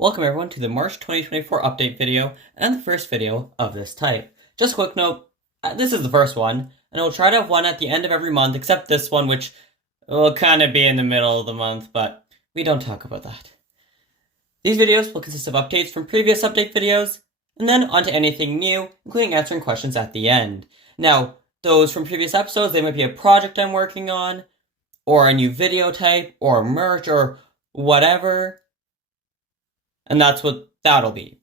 Welcome everyone to the March 2024 update video and the first video of this type. Just a quick note, this is the first one, and we'll try to have one at the end of every month except this one, which will kind of be in the middle of the month, but we don't talk about that. These videos will consist of updates from previous update videos, and then onto anything new, including answering questions at the end. Now, those from previous episodes, they might be a project I'm working on, or a new video type, or merch, or whatever. And that's what that'll be.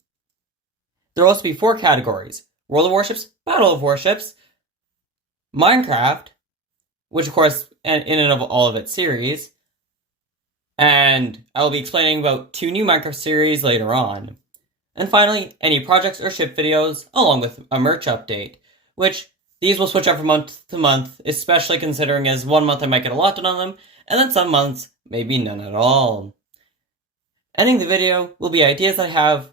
There will also be 4 categories: World of Warships, Battle of Warships, Minecraft, which of course in and of all of its series, and I will be explaining about 2 new Minecraft series later on. And finally, any projects or ship videos, along with a merch update, which these will switch up from month to month, especially considering as one month I might get a lot done on them, and then some months, maybe none at all. Ending the video will be ideas I have,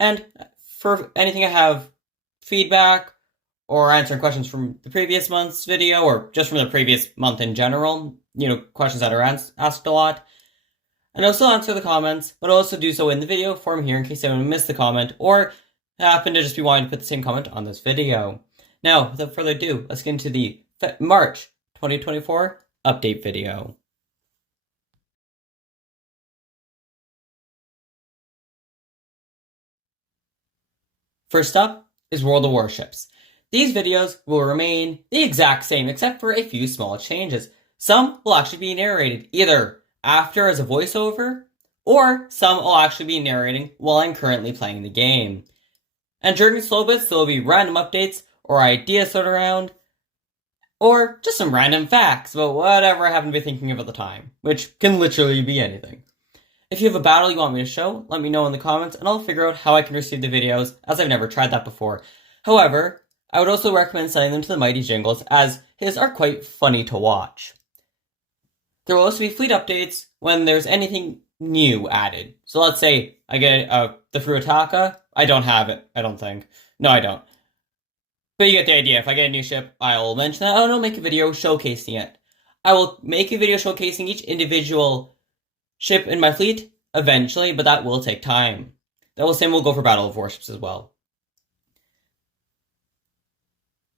and for anything I have feedback, or answering questions from the previous month's video, or just from the previous month in general, questions that are asked a lot. And I'll still answer the comments, but I'll also do so in the video form here in case anyone missed the comment, or happen to just be wanting to put the same comment on this video. Now, without further ado, let's get into the March 2024 update video. First up is World of Warships. These videos will remain the exact same except for a few small changes. Some will actually be narrated either after as a voiceover, or some will actually be narrating while I'm currently playing the game. And during slow bits, there will be random updates or ideas thrown around, or just some random facts about whatever I happen to be thinking of at the time, which can literally be anything. If you have a battle you want me to show, let me know in the comments and I'll figure out how I can receive the videos, as I've never tried that before. However, I would also recommend sending them to the Mighty Jingles, as his are quite funny to watch. There will also be fleet updates when there's anything new added. So let's say I get the Fruitaka. I don't have it, I don't think. No, I don't. But you get the idea. If I get a new ship, I'll mention that. I'll make a video showcasing it. I will make a video showcasing each individual ship in my fleet eventually, but that will take time. The same will go for Battle of Warships as well.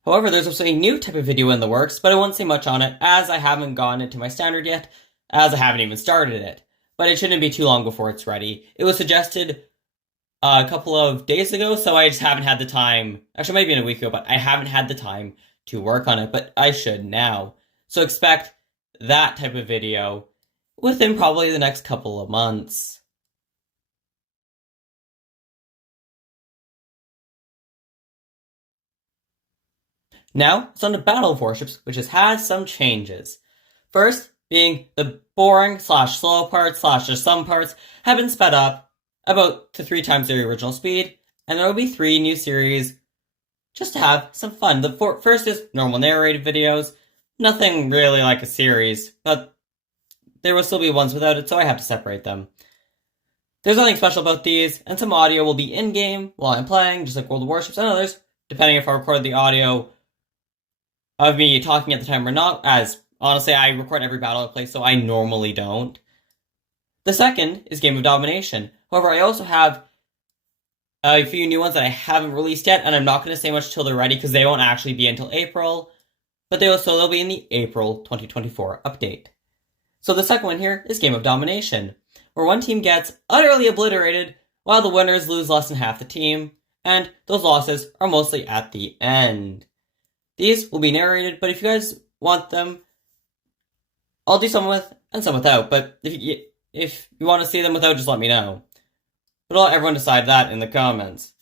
However, there's also a new type of video in the works, but I won't say much on it, as I haven't gotten it to my standard yet, as I haven't even started it. But it shouldn't be too long before it's ready. It was suggested a couple of days ago, so I just haven't had the time. Actually, maybe in a week ago, but I haven't had the time to work on it, but I should now. So expect that type of video within probably the next couple of months. Now, it's on the Battle of Warships, which has had some changes. First, being the boring / slow parts / just some parts have been sped up about to 3 times their original speed, and there will be 3 new series just to have some fun. The first is normal narrated videos, nothing really like a series, but there will still be ones without it, so I have to separate them. There's nothing special about these, and some audio will be in-game while I'm playing, just like World of Warships and others, depending if I record the audio of me talking at the time or not, as honestly I record every battle I play, so I normally don't. The second is Game of Domination. However, I also have a few new ones that I haven't released yet, and I'm not going to say much till they're ready, because they won't actually be until April, but they'll be in the April 2024 update. So the second one here is Game of Domination, where one team gets utterly obliterated while the winners lose less than half the team, and those losses are mostly at the end. These will be narrated, but if you guys want them, I'll do some with and some without, but if you want to see them without, just let me know. But I'll let everyone decide that in the comments.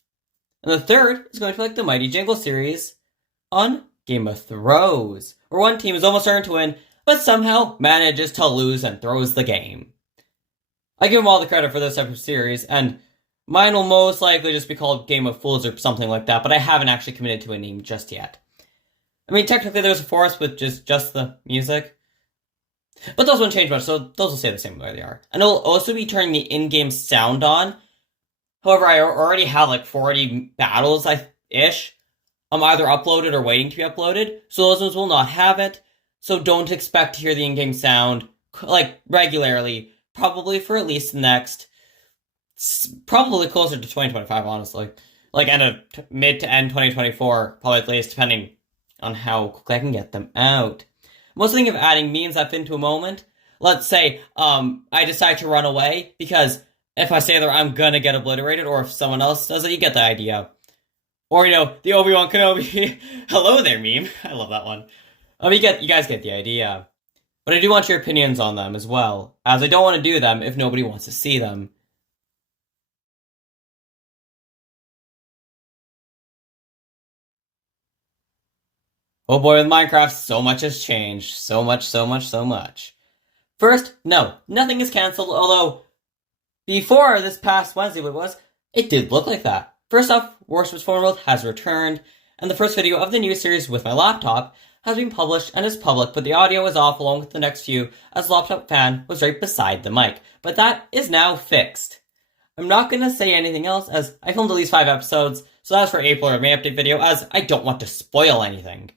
And the third is going to be like the Mighty Jingle series on Game of Throws, where one team is almost certain to win, but somehow manages to lose and throws the game. I give them all the credit for this type of series, and mine will most likely just be called Game of Fools or something like that, but I haven't actually committed to a name just yet. I mean, technically there's a forest with just the music, but those won't change much, so those will stay the same way they are. And it'll also be turning the in-game sound on. However, I already have like 40 battles, ish, either uploaded or waiting to be uploaded, so those ones will not have it. So don't expect to hear the in-game sound, like, regularly, probably for at least the next probably closer to 2025, honestly. Like mid to end 2024, probably at least, depending on how quickly I can get them out. I'm also thinking of adding memes that fit into a moment. Let's say I decide to run away because if I stay there, I'm gonna get obliterated, or if someone else does it, you get the idea. Or, the Obi-Wan Kenobi, hello there meme. I love that one. You guys get the idea. But I do want your opinions on them as well, as I don't want to do them if nobody wants to see them. Oh boy, with Minecraft, so much has changed. So much, so much, so much. First, no, nothing is cancelled, although before this past Wednesday, it did look like that. First off, Warships Foreign World has returned, and the first video of the new series with my laptop has been published and is public, but the audio is off along with the next few, as the laptop fan was right beside the mic. But that is now fixed. I'm not going to say anything else, as I filmed at least 5 episodes, so that's for April or May update video, as I don't want to spoil anything.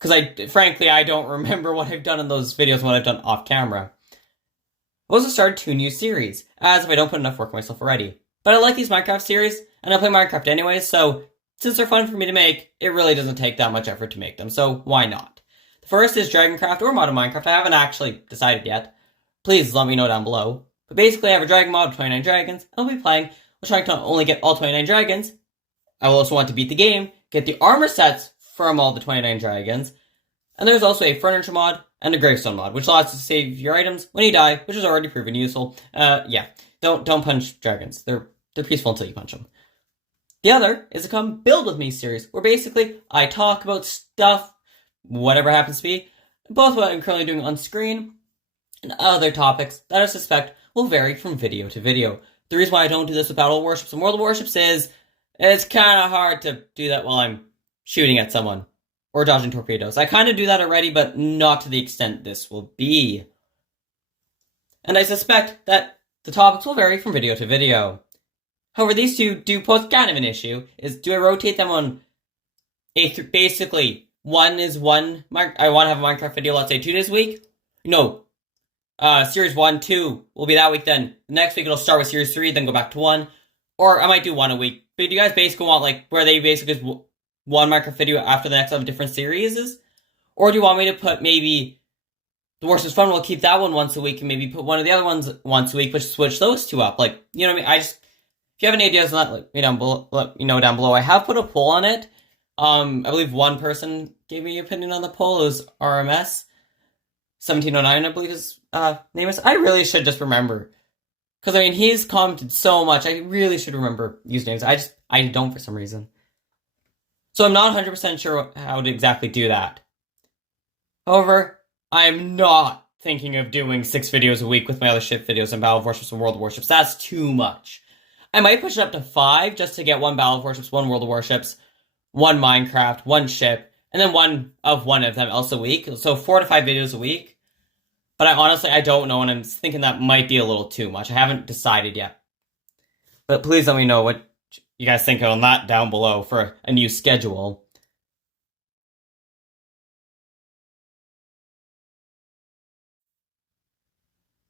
Because frankly, I don't remember what I've done in those videos and what I've done off camera. I also started 2 new series, as if I don't put enough work on myself already. But I like these Minecraft series, and I play Minecraft anyways, so since they're fun for me to make, it really doesn't take that much effort to make them, so why not? The first is Dragoncraft or Mod of Minecraft. I haven't actually decided yet. Please let me know down below. But basically, I have a dragon mod of 29 dragons. I'll be playing. We're trying to only get all 29 dragons. I will also want to beat the game, get the armor sets from all the 29 dragons. And there's also a furniture mod and a gravestone mod, which allows you to save your items when you die, which is already proven useful. Yeah, don't punch dragons. They're peaceful until you punch them. The other is a Come Build With Me series, where basically I talk about stuff, whatever happens to be, both what I'm currently doing on screen and other topics that I suspect will vary from video to video. The reason why I don't do this with Battle Warships and World Warships is it's kind of hard to do that while I'm shooting at someone or dodging torpedoes. I kind of do that already, but not to the extent this will be. And I suspect that the topics will vary from video to video. However, these two do pose kind of an issue, is do I rotate them on basically, one is one, I want to have a Minecraft video, let's say 2 days a week? No. Series 1, 2 will be that week, then the next week it'll start with Series 3, then go back to 1. Or I might do 1 a week. But do you guys basically want, where they basically just one Minecraft video after the next of different series? Or do you want me to put maybe the Warships Fun, we'll keep that one once a week, and maybe put one of the other ones once a week, but switch those 2 up? You know what I mean? If you have any ideas, let me know down below. I have put a poll on it. I believe one person gave me an opinion on the poll. It was RMS1709, I believe his name is. I really should just remember. Because, he's commented so much. I really should remember usernames. I don't for some reason. So I'm not 100% sure how to exactly do that. However, I'm not thinking of doing 6 videos a week with my other ship videos on Battle of Warships and World of Warships. That's too much. I might push it up to 5 just to get 1 Battle of Warships, 1 World of Warships, 1 Minecraft, 1 ship, and then one of them else a week. So 4 to 5 videos a week. But I don't know, and I'm thinking that might be a little too much. I haven't decided yet. But please let me know what you guys think on that down below for a new schedule.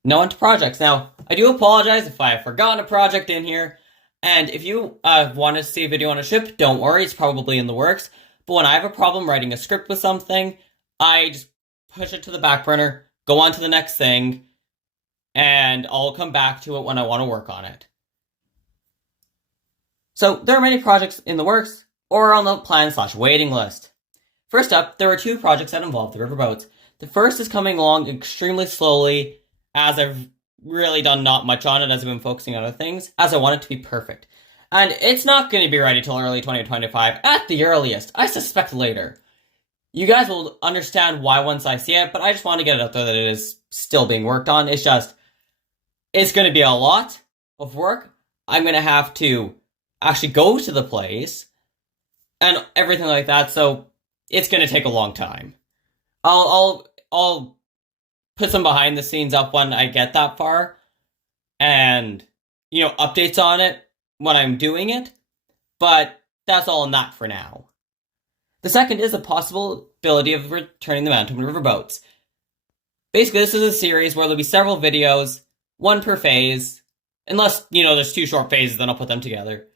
Now onto projects. Now, I do apologize if I have forgotten a project in here, and if you want to see a video on a ship, don't worry, it's probably in the works. But when I have a problem writing a script with something, I just push it to the back burner, go on to the next thing, and I'll come back to it when I want to work on it. So, there are many projects in the works, or on the plan/waiting list. First up, there are 2 projects that involve the riverboats. The first is coming along extremely slowly, as I've really done not much on it, as I've been focusing on other things, as I want it to be perfect. And it's not going to be ready till early 2025, at the earliest. I suspect later. You guys will understand why once I see it, but I just want to get it out there that it is still being worked on. It's going to be a lot of work. I'm going to have to actually go to the place, and everything like that, so it's going to take a long time. I'll put some behind the scenes up when I get that far, and, updates on it when I'm doing it, but that's all not for now. The second is the possibility of returning the Manitoba riverboats. Basically, this is a series where there'll be several videos, 1 per phase, unless, there's two short phases, then I'll put them together,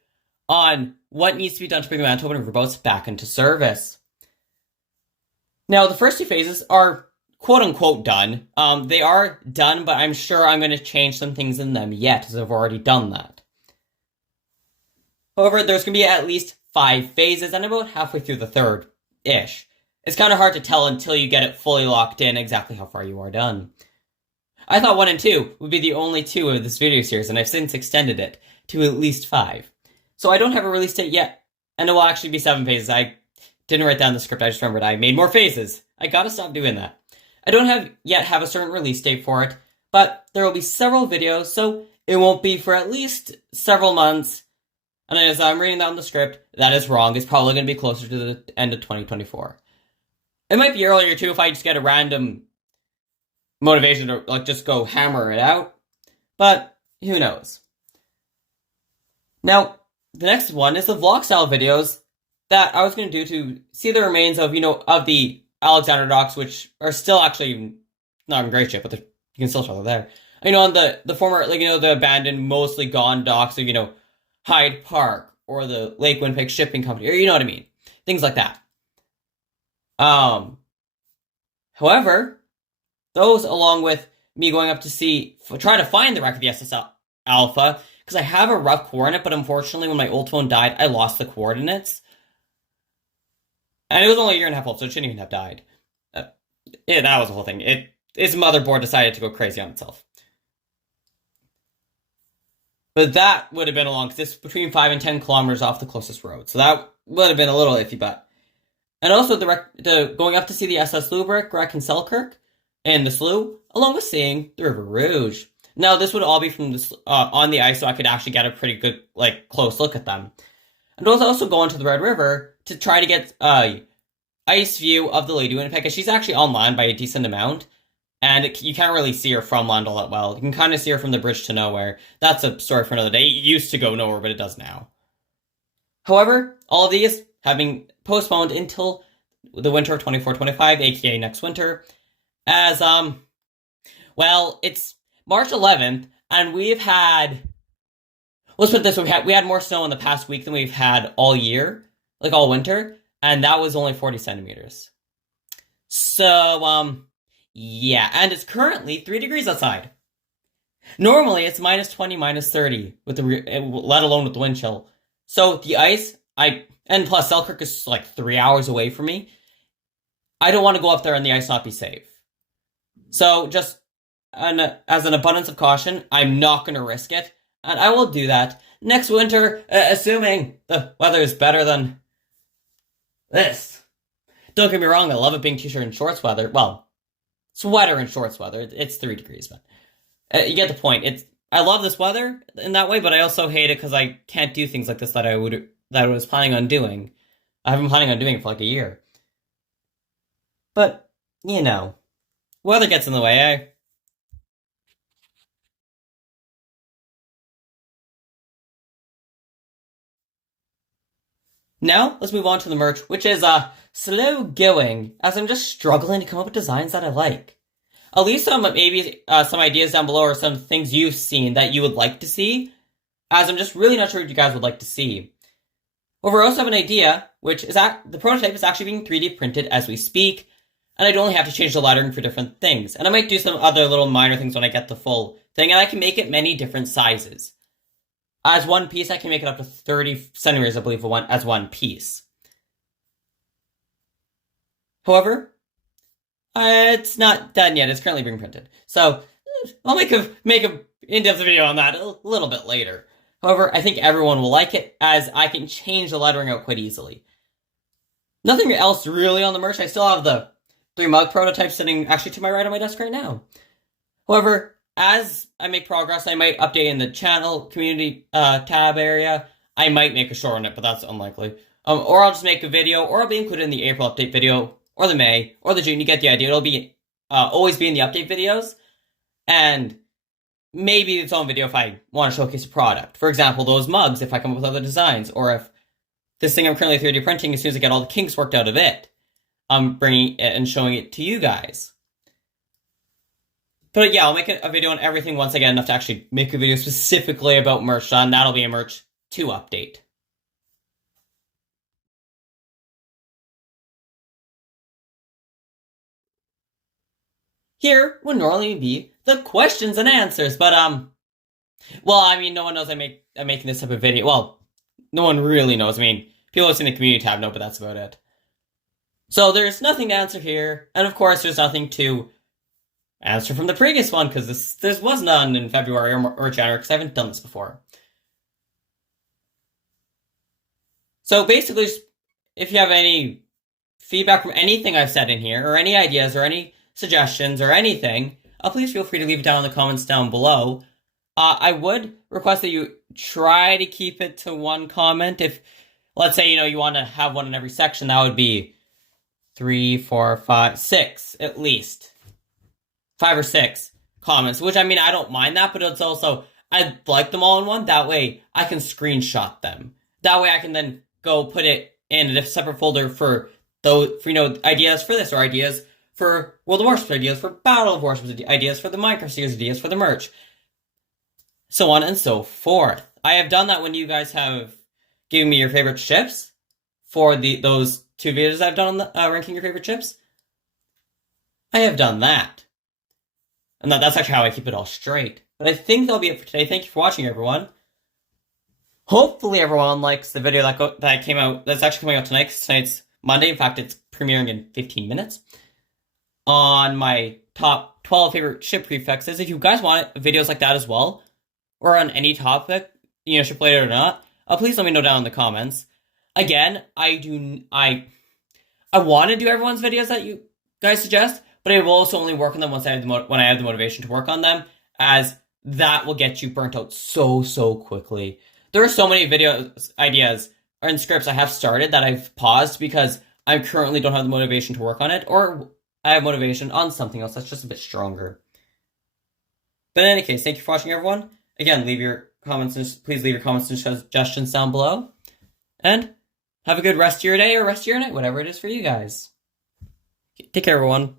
on what needs to be done to bring the Manitoba riverboats back into service. Now, the first two phases are quote-unquote done. They are done, but I'm sure I'm going to change some things in them yet, as I've already done that. However, there's going to be at least 5 phases, and about halfway through the third-ish. It's kind of hard to tell until you get it fully locked in exactly how far you are done. I thought 1 and 2 would be the only 2 of this video series, and I've since extended it to at least 5. So I don't have a release date yet, and it will actually be 7 phases. I didn't write down the script, I just remembered I made more phases. I gotta stop doing that. I don't yet have a certain release date for it, but there will be several videos, so it won't be for at least several months. And as I'm reading down the script, that is wrong. It's probably going to be closer to the end of 2024. It might be earlier, too, if I just get a random motivation to just go hammer it out. But who knows? Now, the next one is the vlog-style videos that I was going to do to see the remains of, of the Alexander docks, which are still actually not in great shape, but you can still show them there. On the former, the abandoned, mostly gone docks of, Hyde Park, or the Lake Winnipeg Shipping Company, or you know what I mean. Things like that. However, those along with me going up to try to find the wreck of the SS Alpha, because I have a rough coordinate, but unfortunately when my old phone died, I lost the coordinates. And it was only a year and a half old, so it shouldn't even have died. That was the whole thing. Its motherboard decided to go crazy on itself. But that would have been along, because it's between 5 and 10 kilometers off the closest road. So that would have been a little iffy, but... And also, going up to see the SS Lubrick, wreck in Selkirk, and the slough, along with seeing the River Rouge. Now, this would all be from on the ice, so I could actually get a pretty good, close look at them. And I was also going to the Red River to try to get a ice view of the Lady Winnipeg, because she's actually on land by a decent amount. And you can't really see her from land all that well. You can kind of see her from the bridge to nowhere. That's a story for another day. It used to go nowhere, but it does now. However, all of these have been postponed until the winter of 24-25, aka next winter. As, it's March 11th, and we've had... Let's put it this way, we had more snow in the past week than we've had all year, all winter, and that was only 40 centimeters. So, yeah, and it's currently 3 degrees outside. Normally, it's minus 20, minus 30, let alone with the wind chill. So, the ice, and plus Selkirk is 3 hours away from me. I don't want to go up there and the ice not be safe. So, just as an abundance of caution, I'm not going to risk it, and I will do that next winter, assuming the weather is better than this. Don't get me wrong, I love it being t-shirt and shorts weather. Well, sweater and shorts weather. It's 3 degrees, but you get the point. I love this weather in that way, but I also hate it because I can't do things like this that I was planning on doing. I've been planning on doing it for a year. But, weather gets in the way, eh? Now, let's move on to the merch, which is slow going, as I'm just struggling to come up with designs that I like. I'll leave some ideas down below, or some things you've seen that you would like to see, as I'm just really not sure what you guys would like to see. However, I also have an idea, which is the prototype is actually being 3D printed as we speak, and I'd only have to change the lettering for different things. And I might do some other little minor things when I get the full thing, and I can make it many different sizes. As one piece, I can make it up to 30 centimeters, I believe, as one piece. However, it's not done yet. It's currently being printed. So, I'll make a in-depth video on that a little bit later. However, I think everyone will like it, as I can change the lettering out quite easily. Nothing else really on the merch. I still have the 3 mug prototypes sitting actually to my right on my desk right now. However, as I make progress, I might update in the channel community tab area. I might make a short on it, but that's unlikely. Or I'll just make a video, or I'll be included in the April update video, or the May, or the June. You get the idea. It'll be always be in the update videos, and maybe its own video if I want to showcase a product. For example, those mugs, if I come up with other designs, or if this thing I'm currently 3D printing, as soon as I get all the kinks worked out of it, I'm bringing it and showing it to you guys. But yeah, I'll make a video on everything once I get enough to actually make a video specifically about merch done. That'll be a merch 2 update. Here would normally be the questions and answers, but well, I mean, no one knows I'm making this type of video. Well, no one really knows. I mean, people who've seen the community tab know, but that's about it. So there's nothing to answer here, and of course, there's nothing to answer from the previous one because there was none in February or January because I haven't done this before. So basically, if you have any feedback from anything I've said in here, or any ideas, or any suggestions, or anything, please feel free to leave it down in the comments down below. I would request that you try to keep it to 1 comment. If, let's say, you want to have one in every section, that would be 3, 4, 5, 6, at least. 5 or 6 comments, which, I mean, I don't mind that, but it's also, I'd like them all in one. That way, I can screenshot them. That way, I can then go put it in a separate folder for those, ideas for this, or ideas for World of Warships, ideas for Battle of Warships, ideas for the Minecraft series, ideas for the merch, so on and so forth. I have done that when you guys have given me your favorite ships for those 2 videos I've done on the ranking your favorite ships. I have done that. And that's actually how I keep it all straight. But I think that'll be it for today. Thank you for watching, everyone. Hopefully everyone likes the video that came out, that's actually coming out tonight, because tonight's Monday. In fact, it's premiering in 15 minutes. On my top 12 favorite ship prefixes. If you guys want videos like that as well, or on any topic, ship related or not, please let me know down in the comments. Again, I want to do everyone's videos that you guys suggest, but I will also only work on them when I have the motivation to work on them, as that will get you burnt out so quickly. There are so many video ideas and scripts I have started that I've paused because I currently don't have the motivation to work on it, or I have motivation on something else that's just a bit stronger. But in any case, thank you for watching, everyone. Again, please leave your comments and suggestions down below. And have a good rest of your day or rest of your night, whatever it is for you guys. Take care, everyone.